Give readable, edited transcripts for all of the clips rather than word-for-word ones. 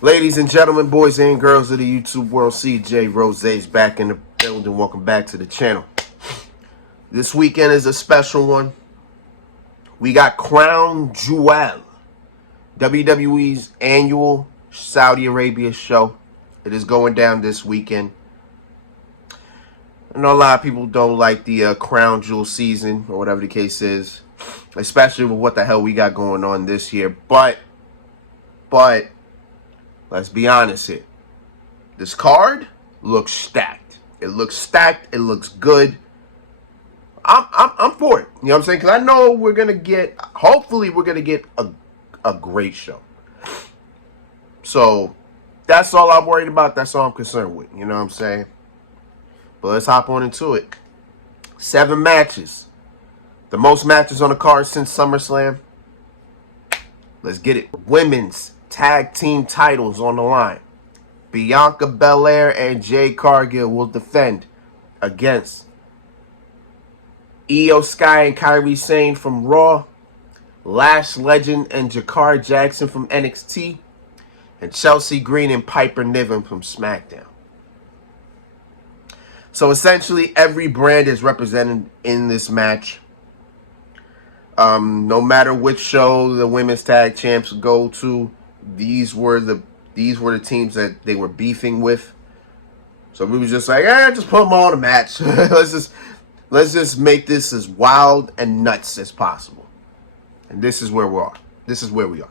Ladies and gentlemen, boys and girls of the YouTube world, CJ Rose's back in the building. Welcome back to the channel. This weekend is a special one. We got Crown Jewel, WWE's annual Saudi Arabia show. It is going down this weekend. I know a lot of people don't like the Crown Jewel season or whatever the case is, especially with what the hell we got going on this year. But let's be honest here. This card looks stacked. It looks stacked. It looks good. I'm for it. You know what I'm saying? Because I know we're gonna get. Hopefully, we're gonna get a great show. So that's all I'm worried about. That's all I'm concerned with. You know what I'm saying? But let's hop on into it. 7 matches. The most matches on the card since SummerSlam. Let's get it. Women's tag team titles on the line. Bianca Belair and Jade Cargill will defend against Io Sky and Kairi Sane from Raw, Lash Legend and Jakar Jackson from NXT, and Chelsea Green and Piper Niven from SmackDown. So essentially, every brand is represented in this match. No matter which show the women's tag champs go to, these were the teams that they were beefing with. So we was just like, just put them all in a match. let's just make this as wild and nuts as possible. And this is where we are. This is where we are.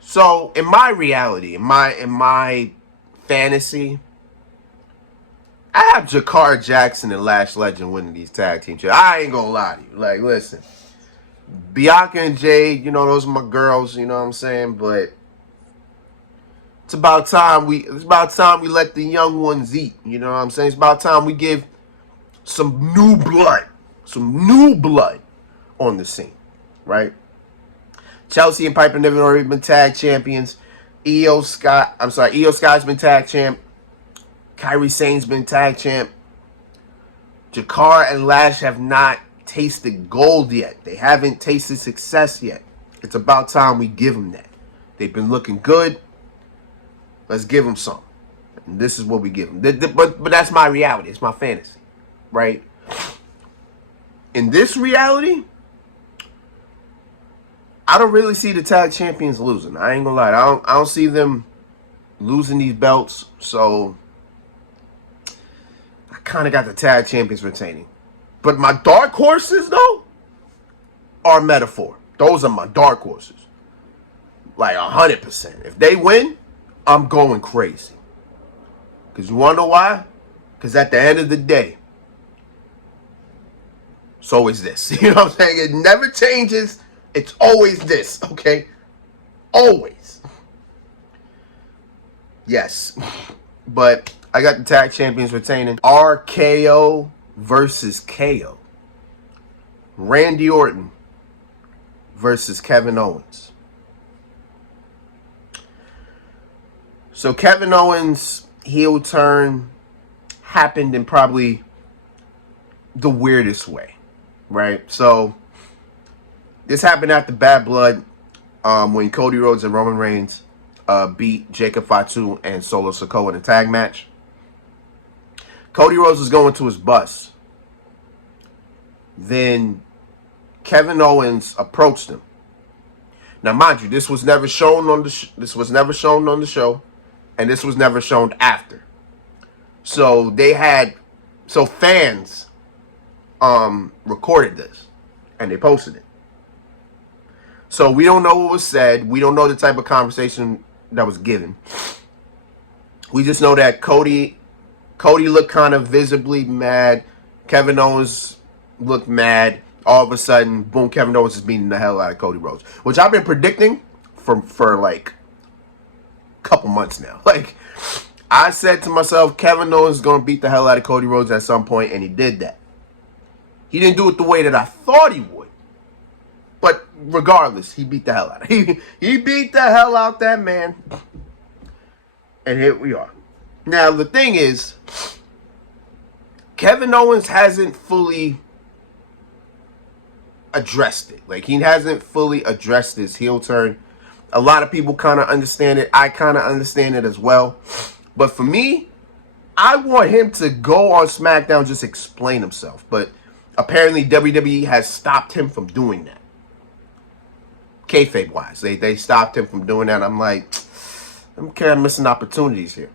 So in my reality, in my fantasy, I have Jakar Jackson and Lash Legend winning these tag team championships. I ain't gonna lie to you. Like, listen, Bianca and Jade, those are my girls. You know what I'm saying? But it's about time we let the young ones eat. You know what I'm saying? It's about time we give some new blood on the scene, right? Chelsea and Piper Niven already been tag champions. Io Sky's been tag champ. Kairi Sane's been tag champ. Jakar and Lash have not tasted gold yet. They haven't tasted success yet. It's about time we give them that. They've been looking good. Let's give them some. And this is what we give them. But that's my reality. It's my fantasy, right? In this reality, I don't really see the tag champions losing. I ain't gonna lie. I don't see them losing these belts. So I kind of got the tag champions retaining. But my dark horses, though, are metaphor. Those are my dark horses. Like 100%. If they win, I'm going crazy. Because you want to know why? Because at the end of the day, so is this. You know what I'm saying? It never changes. It's always this, okay? Always. Yes. But I got the tag champions retaining. RKO versus KO. Randy Orton versus Kevin Owens. So Kevin Owens' heel turn happened in probably the weirdest way, right? So this happened after Bad Blood, when Cody Rhodes and Roman Reigns beat Jacob Fatu and Solo Sikoa in a tag match. Cody Rhodes was going to his bus. Then Kevin Owens approached him. Now, mind you, this was never shown on the show, and this was never shown after. So fans recorded this and they posted it. So we don't know what was said. We don't know the type of conversation that was given. We just know that Cody looked kind of visibly mad. Kevin Owens looked mad. All of a sudden, boom, Kevin Owens is beating the hell out of Cody Rhodes. Which I've been predicting for like a couple months now. Like, I said to myself, Kevin Owens is going to beat the hell out of Cody Rhodes at some point, and he did that. He didn't do it the way that I thought he would. But regardless, he beat the hell out of him. He beat the hell out that man. And here we are. Now, the thing is, Kevin Owens hasn't fully addressed it. Like, he hasn't fully addressed his heel turn. A lot of people kind of understand it. I kind of understand it as well. But for me, I want him to go on SmackDown, just explain himself. But apparently WWE has stopped him from doing that. Kayfabe wise, they stopped him from doing that. I'm like, I'm kind of missing opportunities here.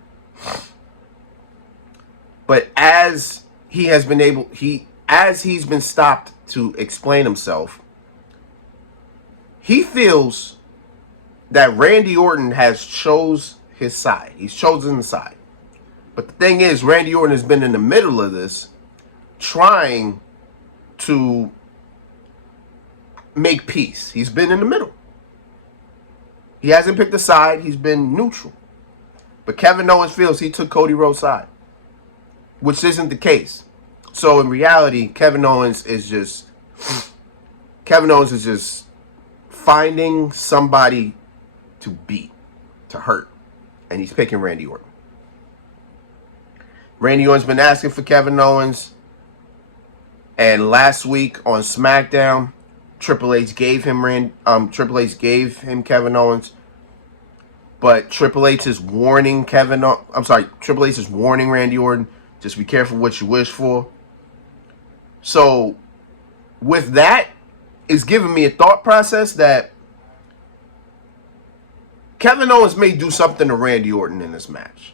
But as he has been able, as he's been stopped to explain himself, he feels that Randy Orton has chose his side. He's chosen the side. But the thing is, Randy Orton has been in the middle of this, trying to make peace. He's been in the middle. He hasn't picked a side. He's been neutral. But Kevin Owens feels he took Cody Rhodes' side, which isn't the case. So in reality, Kevin Owens is just finding somebody to beat, to hurt. And he's picking Randy Orton. Randy Orton's been asking for Kevin Owens. And last week on SmackDown, Triple H gave him Kevin Owens. But Triple H is warning Triple H is warning Randy Orton, just be careful what you wish for. So with that, it's giving me a thought process that Kevin Owens may do something to Randy Orton in this match.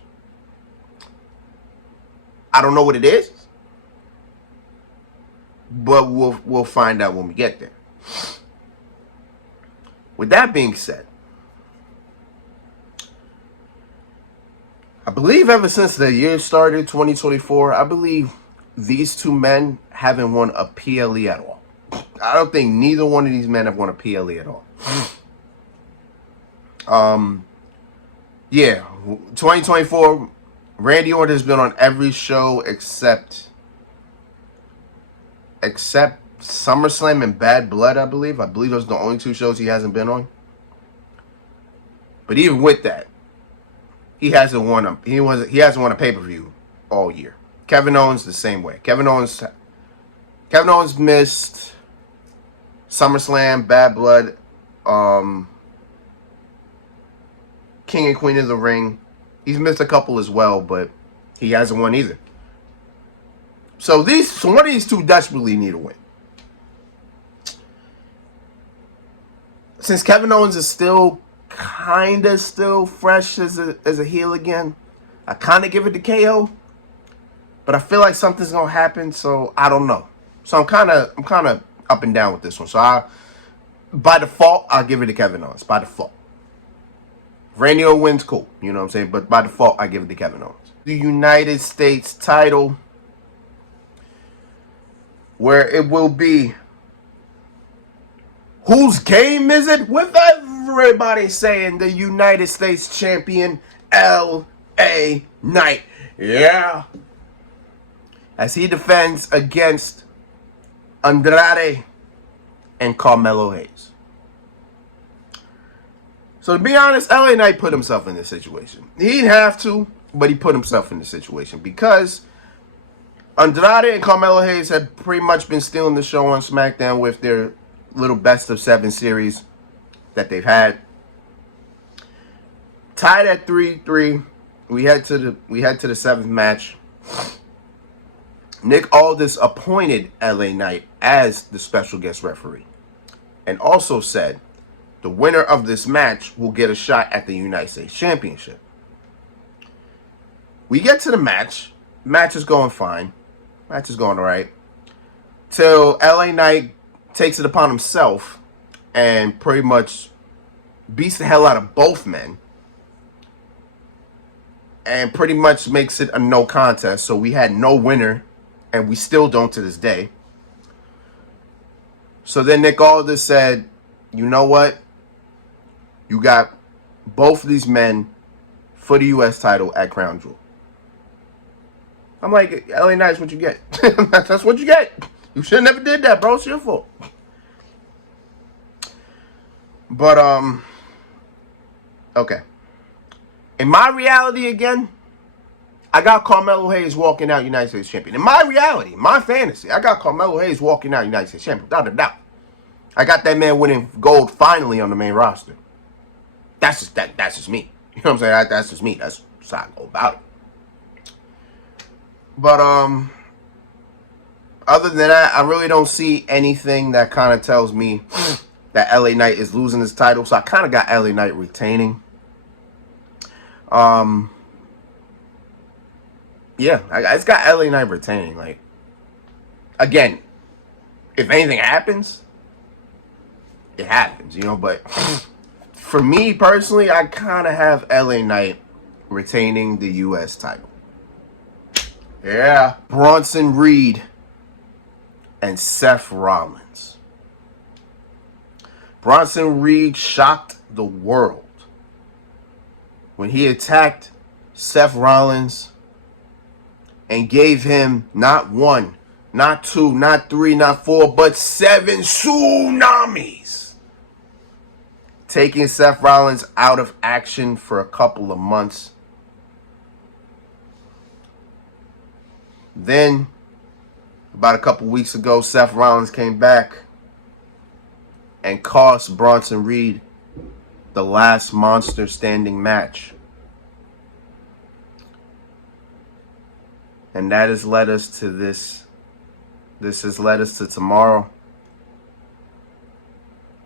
I don't know what it is, but we'll find out when we get there. With that being said, I believe ever since the year started, 2024, I believe these two men haven't won a PLE at all. I don't think neither one of these men have won a PLE at all. Yeah, 2024, Randy Orton has been on every show except SummerSlam and Bad Blood, I believe. I believe those are the only two shows he hasn't been on. But even with that, he hasn't won a pay-per-view all year. Kevin Owens the same way. Kevin Owens missed SummerSlam, Bad Blood, King and Queen of the Ring. He's missed a couple as well, but he hasn't won either. So one of these two desperately need a win. Since Kevin Owens is still fresh as a heel again, I kind of give it to KO. But I feel like something's gonna happen, so I don't know. So I'm kind of up and down with this one. So by default, I'll give it to Kevin Owens. By default. Randy Orton wins, cool. You know what I'm saying? But by default, I give it to Kevin Owens. The United States title, where it will be, whose game is it? With everybody saying the United States champion, L.A. Knight. Yeah. As he defends against Andrade and Carmelo Hayes. So to be honest, LA Knight put himself in this situation. He didn't have to, but he put himself in this situation because Andrade and Carmelo Hayes had pretty much been stealing the show on SmackDown with their little best of 7 series that they've had. Tied at 3-3. We head to the 7th match. Nick Aldis appointed LA Knight as the special guest referee and also said the winner of this match will get a shot at the United States Championship. We get to the match. Match is going fine. Match is going all right. Till LA Knight takes it upon himself and pretty much beats the hell out of both men. And pretty much makes it a no contest. So we had no winner. And we still don't to this day. So then Nick Aldis said, you know what? You got both of these men for the U.S. title at Crown Jewel. I'm like, LA Knight's what you get. That's what you get. You should have never did that, bro. It's your fault. But, okay. In my reality again, I got Carmelo Hayes walking out United States champion. In my reality, my fantasy, I got Carmelo Hayes walking out United States champion. Without a doubt. I got that man winning gold finally on the main roster. That's just me. You know what I'm saying? That's just me. That's how I go about it. But other than that, I really don't see anything that kind of tells me that LA Knight is losing his title. So I kind of got LA Knight retaining. Yeah, it's got LA Knight retaining. Like, again, if anything happens, it happens, you know. But for me personally, I kind of have LA Knight retaining the U.S. title. Yeah. Bronson Reed and Seth Rollins. Bronson Reed shocked the world when he attacked Seth Rollins and gave him not one, not two, not three, not four, but 7 tsunamis. Taking Seth Rollins out of action for a couple of months. Then, about a couple weeks ago, Seth Rollins came back and cost Bronson Reed the last monster standing match. And that has led us to this. This has led us to tomorrow,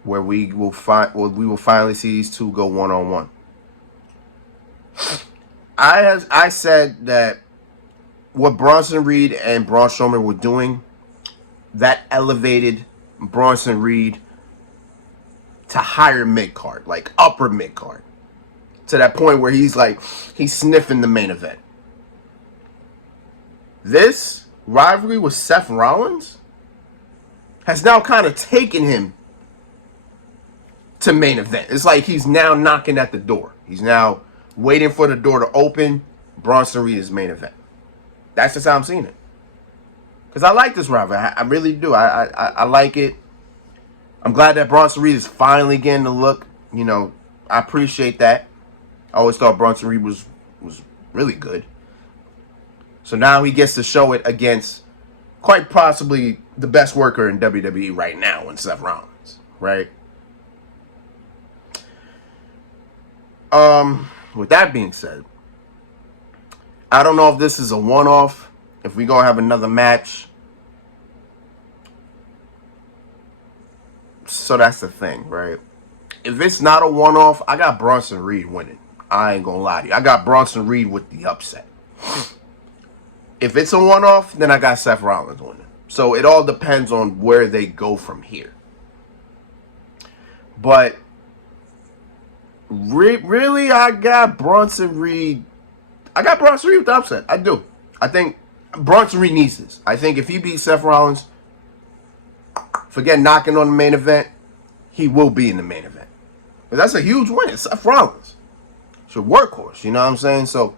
where we will finally see these two go one-on-one. I said that what Bronson Reed and Braun Strowman were doing, that elevated Bronson Reed to higher mid-card, like upper mid-card. To that point where he's sniffing the main event. This rivalry with Seth Rollins has now kind of taken him to main event. It's like he's now knocking at the door. He's now waiting for the door to open. Bronson Reed is main event. That's just how I'm seeing it. Because I like this rivalry. I really do. I like it. I'm glad that Bronson Reed is finally getting the look. You know, I appreciate that. I always thought Bronson Reed was really good. So now he gets to show it against quite possibly the best worker in WWE right now in Seth Rollins, right? With that being said, I don't know if this is a one-off, if we're going to have another match. So that's the thing, right? If it's not a one-off, I got Bronson Reed winning. I ain't going to lie to you. I got Bronson Reed with the upset. If it's a one-off, then I got Seth Rollins winning. So it all depends on where they go from here. But really, I got Bronson Reed. I got Bronson Reed with the upset. I do. I think Bronson Reed needs this. I think if he beats Seth Rollins, forget knocking on the main event, he will be in the main event. But that's a huge win. It's Seth Rollins. It's your workhorse. You know what I'm saying? So,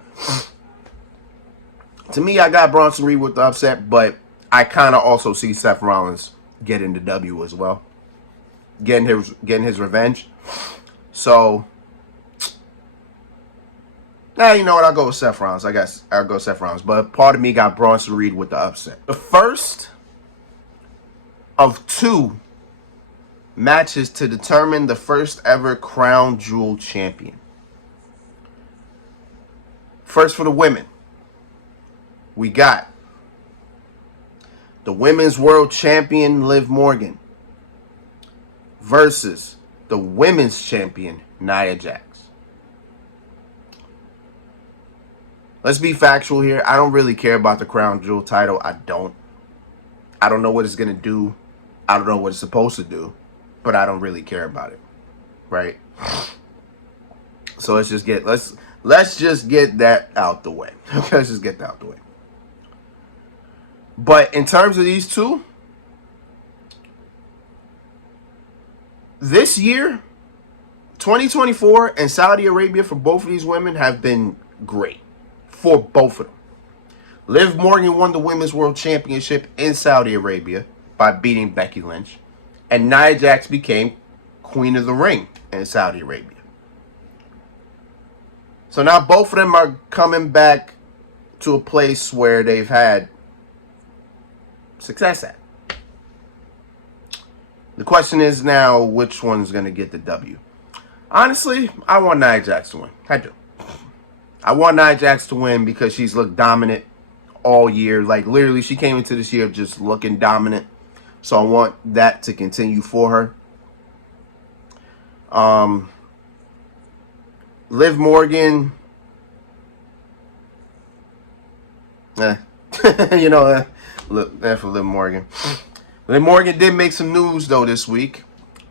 to me, I got Bronson Reed with the upset, but I kind of also see Seth Rollins getting the W as well. Getting his revenge. So, now you know what? I'll go with Seth Rollins. I guess I'll go Seth Rollins. But part of me got Bronson Reed with the upset. The first of 2 matches to determine the first ever Crown Jewel champion. First for the women. We got the Women's World Champion Liv Morgan versus the Women's Champion Nia Jax. Let's be factual here. I don't really care about the Crown Jewel title. I don't know what it's going to do. I don't know what it's supposed to do. But I don't really care about it. Right? So let's just get that out the way. Let's just get that out the way. But in terms of these two, this year, 2024 and Saudi Arabia for both of these women have been great. For both of them. Liv Morgan won the Women's World Championship in Saudi Arabia by beating Becky Lynch. And Nia Jax became Queen of the Ring in Saudi Arabia. So now both of them are coming back to a place where they've had success at. The question is now, which one's going to get the W? Honestly, I want Nia Jax to win. I do. I want Nia Jax to win because she's looked dominant all year. Like, literally, she came into this year just looking dominant. So I want that to continue for her. Liv Morgan, you know, for Liv Morgan. Liv Morgan did make some news, though, this week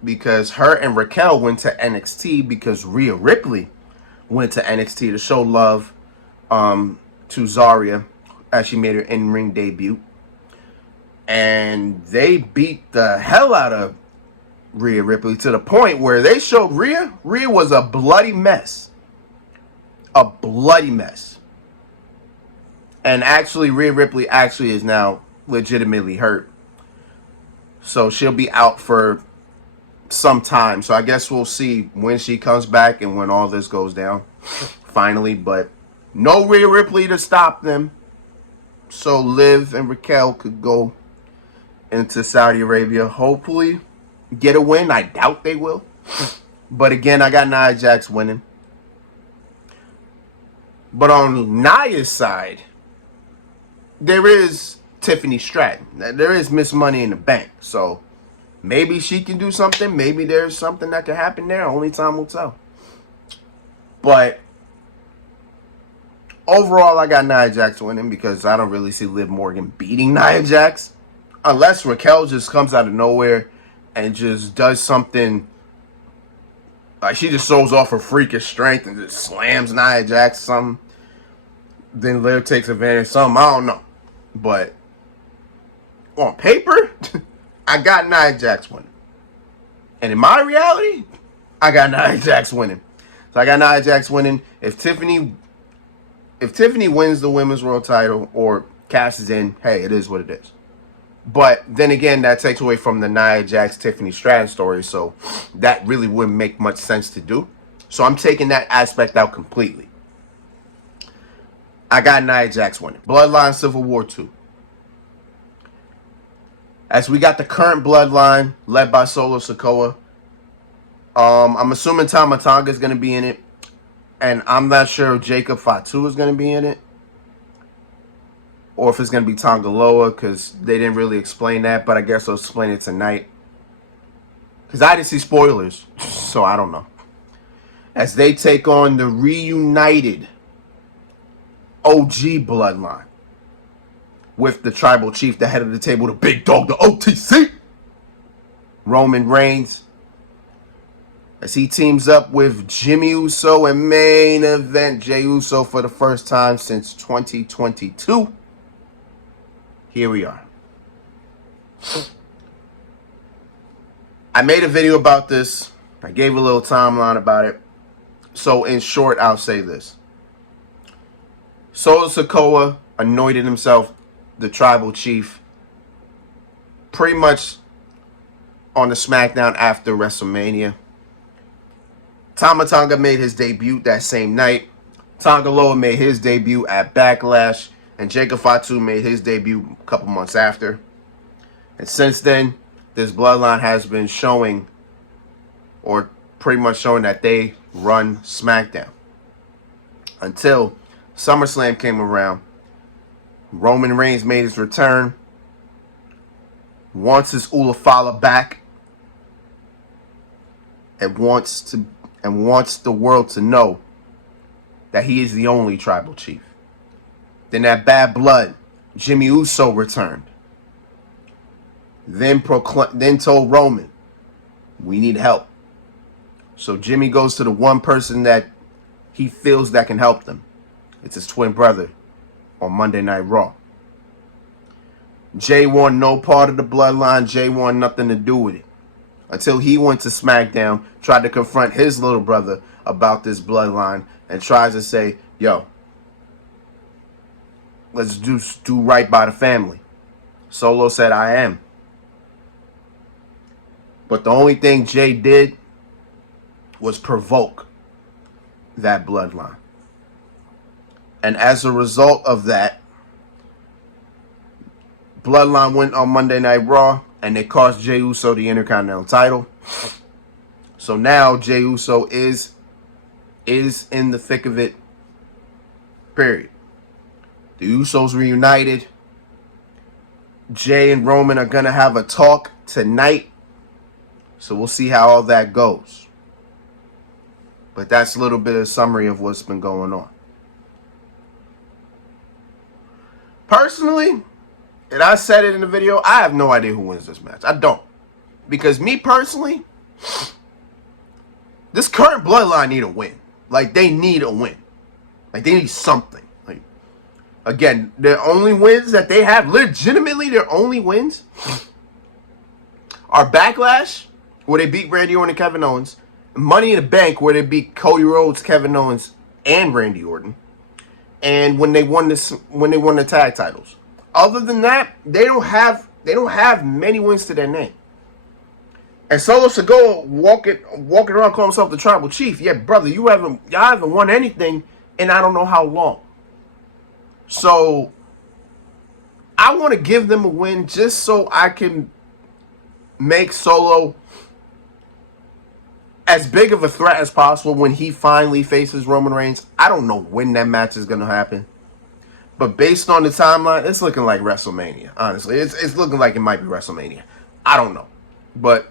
because her and Raquel went to NXT because Rhea Ripley went to NXT to show love to Zarya as she made her in-ring debut. And they beat the hell out of Rhea Ripley to the point where they showed Rhea. Rhea was a bloody mess. A bloody mess. And actually, Rhea Ripley actually is now legitimately hurt. So she'll be out for some time. So I guess we'll see when she comes back and when all this goes down. Finally. But no Rhea Ripley to stop them. So Liv and Raquel could go into Saudi Arabia. Hopefully get a win. I doubt they will. But again, I got Nia Jax winning. But on Nia's side, there is Tiffany Stratton. There is Miss Money in the Bank. So maybe she can do something. Maybe there's something that can happen there. Only time will tell. But overall, I got Nia Jax winning because I don't really see Liv Morgan beating Nia Jax. Unless Raquel just comes out of nowhere and just does something. Like she just shows off her freakish strength and just slams Nia Jax something. Then Liv takes advantage of something. I don't know. But on paper, I got Nia Jax winning. And in my reality, I got Nia Jax winning. So I got Nia Jax winning. If Tiffany wins the Women's World title or cashes in, hey, it is what it is. But then again, that takes away from the Nia Jax Tiffany Stratton story. So that really wouldn't make much sense to do. So I'm taking that aspect out completely. I got Nia Jax winning. Bloodline Civil War 2. As we got the current bloodline led by Solo Sikoa. I'm assuming Tama Tonga is going to be in it. And I'm not sure if Jacob Fatu is going to be in it. Or if it's going to be Tonga Loa, because they didn't really explain that. But I guess I'll explain it tonight. Because I didn't see spoilers. So I don't know. As they take on the reunited OG bloodline. With the tribal chief, the head of the table, the big dog, the OTC. Roman Reigns. As he teams up with Jimmy Uso and main event Jey Uso for the first time since 2022. Here we are. I made a video about this. I gave a little timeline about it. So in short, I'll say this. Solo Sikoa anointed himself the tribal chief pretty much on the SmackDown after WrestleMania. Tama Tonga made his debut that same night. Tonga Loa made his debut at Backlash. And Jacob Fatu made his debut a couple months after. And since then, this bloodline has been showing, or pretty much showing that they run SmackDown. Until SummerSlam came around. Roman Reigns made his return. Wants his Ulafala back. And wants the world to know that he is the only tribal chief. Then that bad blood, Jimmy Uso returned. Then told Roman, we need help. So Jimmy goes to the one person that he feels that can help them. It's his twin brother on Monday Night Raw. Jay wanted no part of the bloodline. Jay wanted nothing to do with it. Until he went to SmackDown, tried to confront his little brother about this bloodline, and tries to say, yo, let's do right by the family. Solo said, I am. But the only thing Jay did was provoke that bloodline. And as a result of that, bloodline went on Monday Night Raw, and they cost Jey Uso the Intercontinental title. So now Jey Uso is in the thick of it. Period. The Usos reunited. Jay and Roman are going to have a talk tonight. So we'll see how all that goes. But that's a little bit of a summary of what's been going on. Personally, and I said it in the video, I have no idea who wins this match. I don't. Because me personally, this current bloodline need a win. Like, they need a win. Like, they need something. Like, again, their only wins that they have, legitimately their only wins, are Backlash, where they beat Randy Orton and Kevin Owens, Money in the Bank, where they beat Cody Rhodes, Kevin Owens, and Randy Orton, and when they won the tag titles. Other than that, they don't have many wins to their name. And Solo Sikoa walking around calling himself the Tribal Chief. Yeah, brother, y'all haven't won anything in I don't know how long. So I want to give them a win just so I can make Solo as big of a threat as possible when he finally faces Roman Reigns. I don't know when that match is going to happen. But based on the timeline, it's looking like WrestleMania, honestly. It's looking like it might be WrestleMania. I don't know. But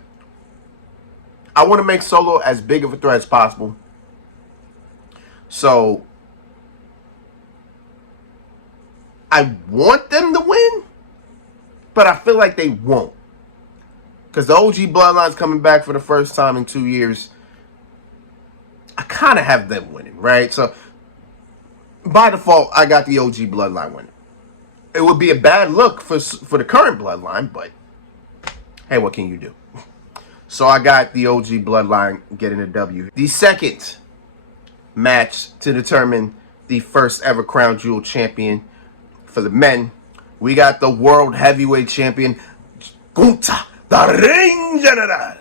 I want to make Solo as big of a threat as possible. So I want them to win, but I feel like they won't. Because the OG Bloodline's coming back for the first time in 2 years. I kind of have them winning, right? So by default, I got the OG Bloodline winning. It would be a bad look for the current Bloodline, but hey, what can you do? So I got the OG Bloodline getting a W. The second match to determine the first ever Crown Jewel champion for the men, we got the World Heavyweight Champion, Gunther, the Ring General,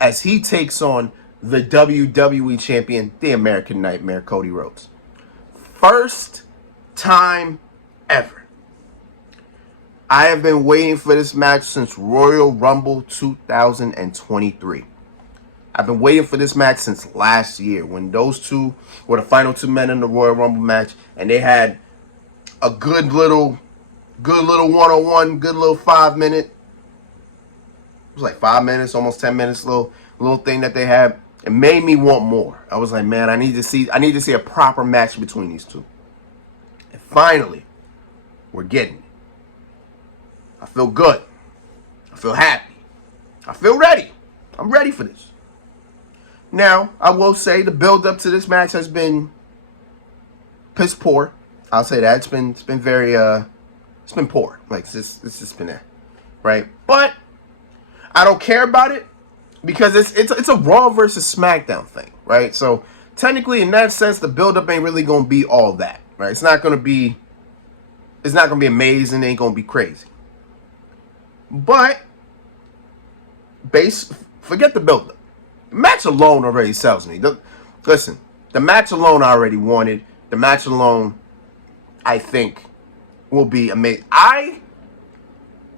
as he takes on the WWE Champion, the American Nightmare, Cody Rhodes. First time ever. I have been waiting for this match since Royal Rumble 2023. I've been waiting for this match since last year when those two were the final two men in the Royal Rumble match, and they had a good little one-on-one, good little 5 minute. It was like 5 minutes, almost 10 minutes, little thing that they had. It made me want more. I was like, man, I need to see a proper match between these two. And finally, we're getting it. I feel good. I feel happy. I feel ready. I'm ready for this. Now, I will say the build-up to this match has been piss poor. I'll say that. It's been very it's been poor. Like it's just been there. Right? But I don't care about it because it's a Raw versus SmackDown thing, right? So technically in that sense the build-up ain't really gonna be all that. Right? It's not gonna be amazing, it ain't gonna be crazy. But forget the build-up. The match alone already sells me. Listen, the match alone I already wanted. The match alone, I think, will be amazing. I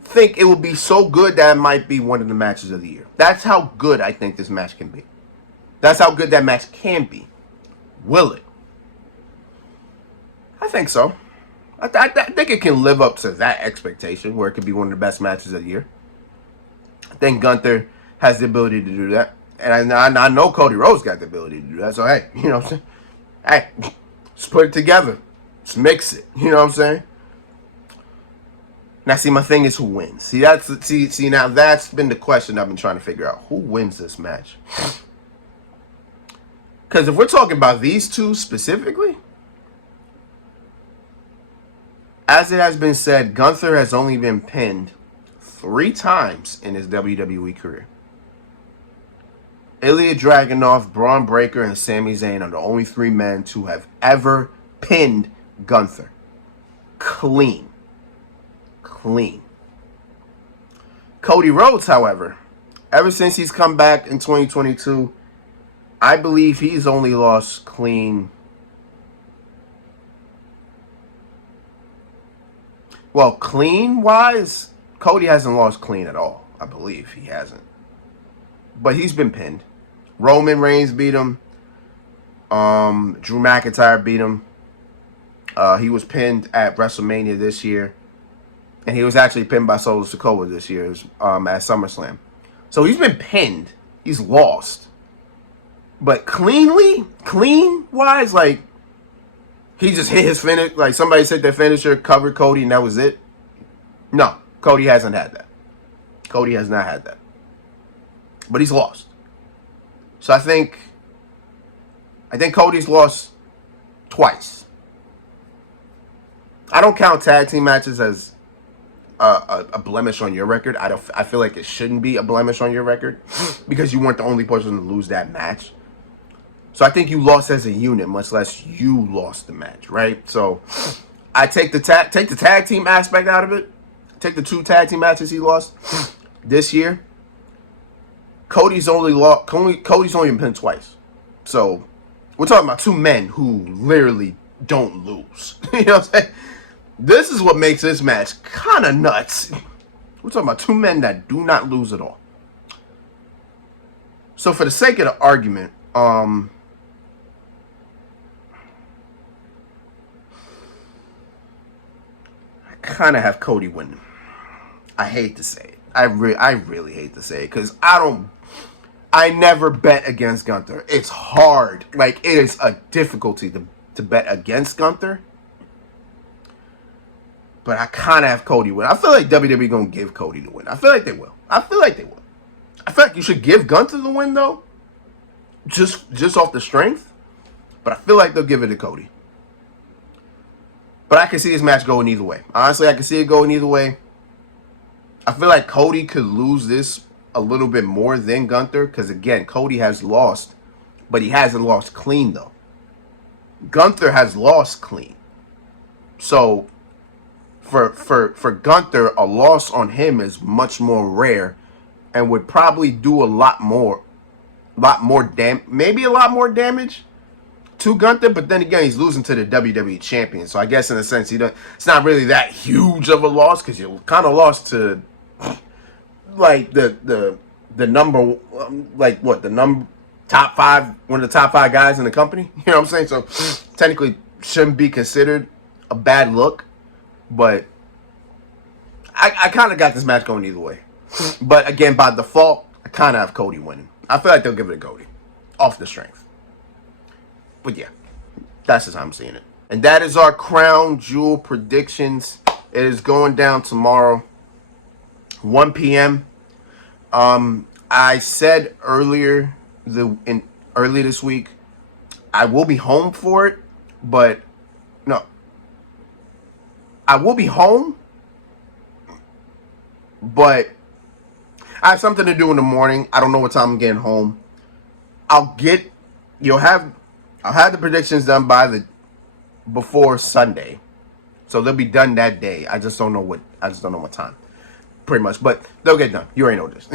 think it will be so good that it might be one of the matches of the year. That's how good I think this match can be. That's how good that match can be. Will it? I think so. I think it can live up to that expectation where it could be one of the best matches of the year. I think Gunther has the ability to do that. And I know Cody Rhodes got the ability to do that. So, hey, you know what I'm saying? Hey, let's put it together. Let's mix it. You know what I'm saying? Now, see, my thing is who wins. See, now that's been the question I've been trying to figure out. Who wins this match? Because if we're talking about these two specifically, as it has been said, Gunther has only been pinned 3 times in his WWE career. Ilya Dragunov, Braun Breaker, and Sami Zayn are the only 3 men to have ever pinned Gunther. Clean. Cody Rhodes, however, ever since he's come back in 2022, I believe he's only lost clean. Well, clean-wise, Cody hasn't lost clean at all. I believe he hasn't. but he's been pinned. Roman Reigns beat him. Drew McIntyre beat him. He was pinned at WrestleMania this year. And he was actually pinned by Solo Sikoa this year at SummerSlam. So he's been pinned. He's lost. But clean-wise, like, he just hit his finish. Like, somebody said their finisher, covered Cody, and that was it. No, Cody hasn't had that. Cody has not had that. But he's lost. So I think Cody's lost twice. I don't count tag team matches as a blemish on your record. I feel like it shouldn't be a blemish on your record because you weren't the only person to lose that match. So I think you lost as a unit, much less you lost the match, right? So I take the tag team aspect out of it. Take the 2 tag team matches he lost this year. Cody's only been pinned twice. So we're talking about 2 men who literally don't lose. You know what I'm saying? This is what makes this match kind of nuts. We're talking about 2 men that do not lose at all. So for the sake of the argument, I kind of have Cody winning. I hate to say it. I really hate to say it because I never bet against Gunther. It's hard. Like, it is a difficulty to bet against Gunther. But I kind of have Cody win. I feel like WWE going to give Cody the win. I feel like they will. I feel like you should give Gunther the win, though. Just off the strength. But I feel like they'll give it to Cody. But I can see this match going either way. Honestly, I can see it going either way. I feel like Cody could lose this a little bit more than Gunther. Because, again, Cody has lost. But he hasn't lost clean, though. Gunther has lost clean. So for Gunther, a loss on him is much more rare and would probably do a lot more damage to Gunther, but then again, he's losing to the WWE champion. So I guess in a sense, it's not really that huge of a loss because you kind of lost to like the number, like what, the number top 5, one of the top 5 guys in the company. You know what I'm saying? So technically shouldn't be considered a bad look. But I kind of got this match going either way. But again, by default, I kind of have Cody winning. I feel like they'll give it to Cody. Off the strength. But yeah, that's just how I'm seeing it. And that is our Crown Jewel predictions. It is going down tomorrow, 1 p.m. I said earlier this week, I will be home for it, but no. I will be home, but I have something to do in the morning. I don't know what time I'm getting home. I'll have the predictions done before Sunday. So they'll be done that day. I just don't know what time. Pretty much. But they'll get done. You already know this.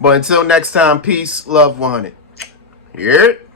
But until next time, peace, love, 100. Hear it?